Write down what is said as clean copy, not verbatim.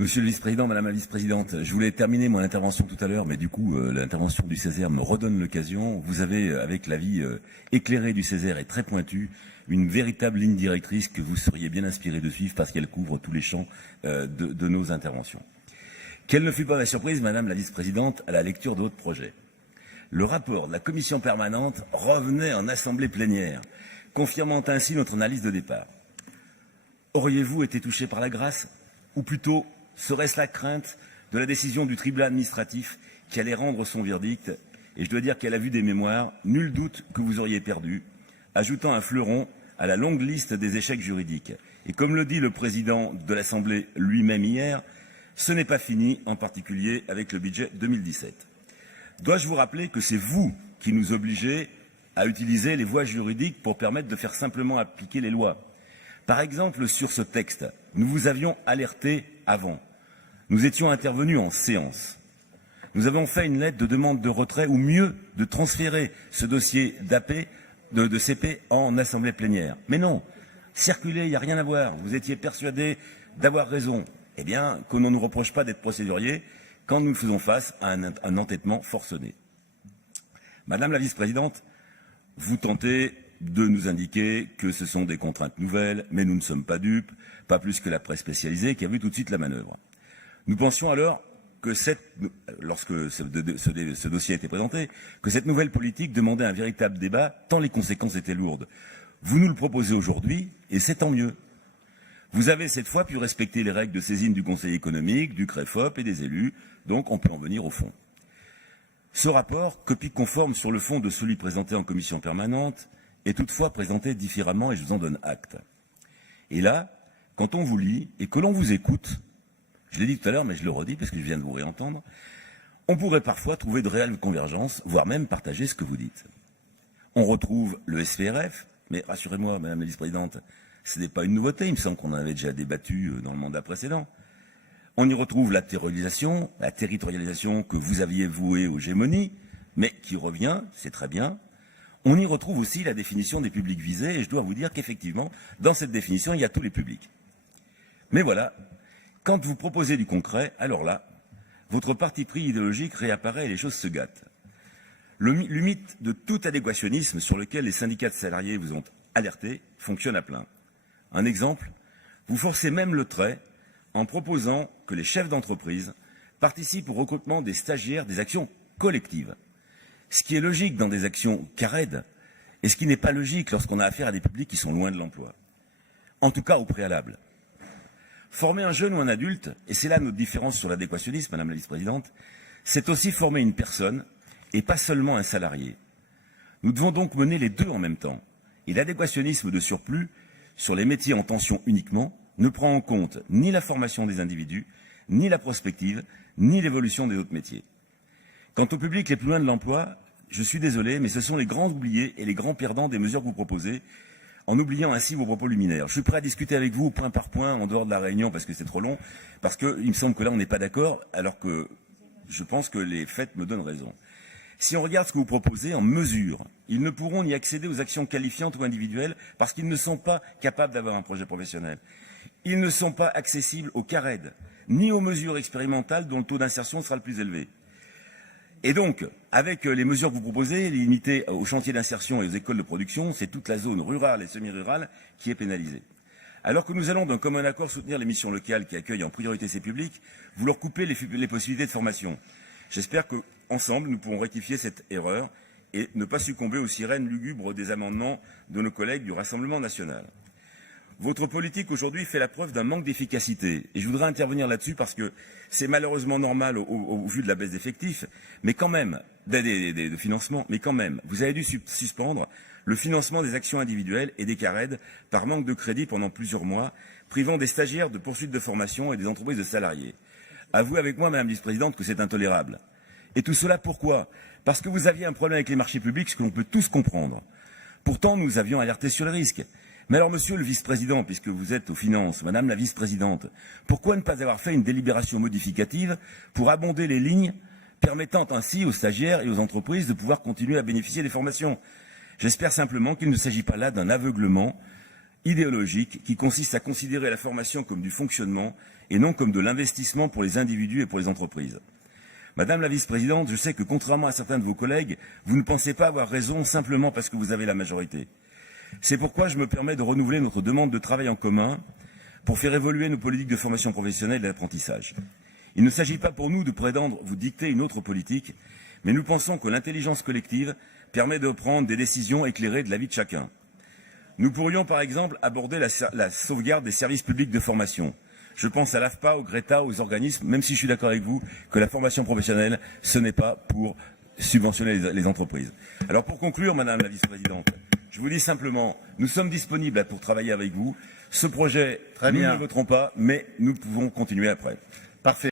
Monsieur le vice-président, madame la vice-présidente, je voulais terminer mon intervention tout à l'heure, mais du coup, l'intervention du Césaire me redonne l'occasion. Vous avez, avec l'avis éclairé du Césaire et très pointu, une véritable ligne directrice que vous seriez bien inspiré de suivre parce qu'elle couvre tous les champs de nos interventions. Quelle ne fut pas ma surprise, madame la vice-présidente, à la lecture de votre projet. Le rapport de la commission permanente revenait en assemblée plénière, confirmant ainsi notre analyse de départ. Auriez-vous été touché par la grâce, ou plutôt serait-ce la crainte de la décision du tribunal administratif qui allait rendre son verdict? Et je dois dire qu'à la vue des mémoires, nul doute que vous auriez perdu, ajoutant un fleuron à la longue liste des échecs juridiques. Et comme le dit le président de l'Assemblée lui-même hier, ce n'est pas fini, en particulier avec le budget 2017. Dois-je vous rappeler que c'est vous qui nous obligez à utiliser les voies juridiques pour permettre de faire simplement appliquer les lois? Par exemple, sur ce texte, nous vous avions alerté avant. Nous étions intervenus en séance. Nous avons fait une lettre de demande de retrait ou mieux de transférer ce dossier d'AP, de CP en assemblée plénière. Mais non, circuler, il n'y a rien à voir. Vous étiez persuadés d'avoir raison. Eh bien, que l'on ne nous reproche pas d'être procédurier quand nous faisons face à un entêtement forcené. Madame la vice-présidente, vous tentez de nous indiquer que ce sont des contraintes nouvelles, mais nous ne sommes pas dupes, pas plus que la presse spécialisée qui a vu tout de suite la manœuvre. Nous pensions alors que lorsque ce dossier a été présenté, que cette nouvelle politique demandait un véritable débat, tant les conséquences étaient lourdes. Vous nous le proposez aujourd'hui, et c'est tant mieux. Vous avez cette fois pu respecter les règles de saisine du Conseil économique, du CREFOP et des élus, donc on peut en venir au fond. Ce rapport, copie conforme sur le fond de celui présenté en commission permanente, est toutefois présenté différemment et je vous en donne acte. Et là, quand on vous lit et que l'on vous écoute, je l'ai dit tout à l'heure, mais je le redis parce que je viens de vous réentendre, on pourrait parfois trouver de réelles convergences, voire même partager ce que vous dites. On retrouve le SPRF, mais rassurez-moi, madame la vice-présidente, ce n'est pas une nouveauté, il me semble qu'on en avait déjà débattu dans le mandat précédent. On y retrouve la territorialisation que vous aviez vouée aux gémonies, mais qui revient, c'est très bien. On y retrouve aussi la définition des publics visés, et je dois vous dire qu'effectivement, dans cette définition, il y a tous les publics. Mais voilà, quand vous proposez du concret, alors là, votre parti pris idéologique réapparaît et les choses se gâtent. Le mythe de tout adéquationnisme sur lequel les syndicats de salariés vous ont alerté fonctionne à plein. Un exemple, vous forcez même le trait en proposant que les chefs d'entreprise participent au recrutement des stagiaires des actions collectives. Ce qui est logique dans des actions CARED et ce qui n'est pas logique lorsqu'on a affaire à des publics qui sont loin de l'emploi. En tout cas au préalable. Former un jeune ou un adulte, et c'est là notre différence sur l'adéquationnisme, madame la vice-présidente, c'est aussi former une personne et pas seulement un salarié. Nous devons donc mener les deux en même temps. Et l'adéquationnisme de surplus, sur les métiers en tension uniquement, ne prend en compte ni la formation des individus, ni la prospective, ni l'évolution des autres métiers. Quant au public les plus loin de l'emploi, je suis désolé, mais ce sont les grands oubliés et les grands perdants des mesures que vous proposez, en oubliant ainsi vos propos luminaires. Je suis prêt à discuter avec vous point par point, en dehors de la réunion, parce que c'est trop long, parce qu'il me semble que là, on n'est pas d'accord, alors que je pense que les faits me donnent raison. Si on regarde ce que vous proposez en mesure, ils ne pourront ni accéder aux actions qualifiantes ou individuelles parce qu'ils ne sont pas capables d'avoir un projet professionnel. Ils ne sont pas accessibles au CARED, ni aux mesures expérimentales dont le taux d'insertion sera le plus élevé. Et donc, avec les mesures que vous proposez, limitées aux chantiers d'insertion et aux écoles de production, c'est toute la zone rurale et semi-rurale qui est pénalisée. Alors que nous allons d'un commun accord soutenir les missions locales qui accueillent en priorité ces publics, vous leur coupez les possibilités de formation. J'espère qu'ensemble, nous pourrons rectifier cette erreur et ne pas succomber aux sirènes lugubres des amendements de nos collègues du Rassemblement national. Votre politique aujourd'hui fait la preuve d'un manque d'efficacité. Et je voudrais intervenir là-dessus parce que c'est malheureusement normal au vu de la baisse d'effectifs, mais quand même, de financement, mais quand même, vous avez dû suspendre le financement des actions individuelles et des CARED par manque de crédit pendant plusieurs mois, privant des stagiaires de poursuite de formation et des entreprises de salariés. Avouez avec moi, madame la vice-présidente, que c'est intolérable. Et tout cela pourquoi? Parce que vous aviez un problème avec les marchés publics, ce que l'on peut tous comprendre. Pourtant, nous avions alerté sur le risque. Mais alors, monsieur le vice-président, puisque vous êtes aux finances, madame la vice-présidente, pourquoi ne pas avoir fait une délibération modificative pour abonder les lignes permettant ainsi aux stagiaires et aux entreprises de pouvoir continuer à bénéficier des formations? J'espère simplement qu'il ne s'agit pas là d'un aveuglement idéologique qui consiste à considérer la formation comme du fonctionnement et non comme de l'investissement pour les individus et pour les entreprises. Madame la vice-présidente, je sais que contrairement à certains de vos collègues, vous ne pensez pas avoir raison simplement parce que vous avez la majorité. C'est pourquoi je me permets de renouveler notre demande de travail en commun pour faire évoluer nos politiques de formation professionnelle et d'apprentissage. Il ne s'agit pas pour nous de prétendre vous dicter une autre politique, mais nous pensons que l'intelligence collective permet de prendre des décisions éclairées de la vie de chacun. Nous pourrions par exemple aborder la sauvegarde des services publics de formation. Je pense à l'AFPA, au Greta, aux organismes, même si je suis d'accord avec vous que la formation professionnelle, ce n'est pas pour subventionner les entreprises. Alors pour conclure, Madame la vice-présidente, je vous dis simplement, nous sommes disponibles pour travailler avec vous. Ce projet, nous ne le voterons pas, mais nous pouvons continuer après. Parfait.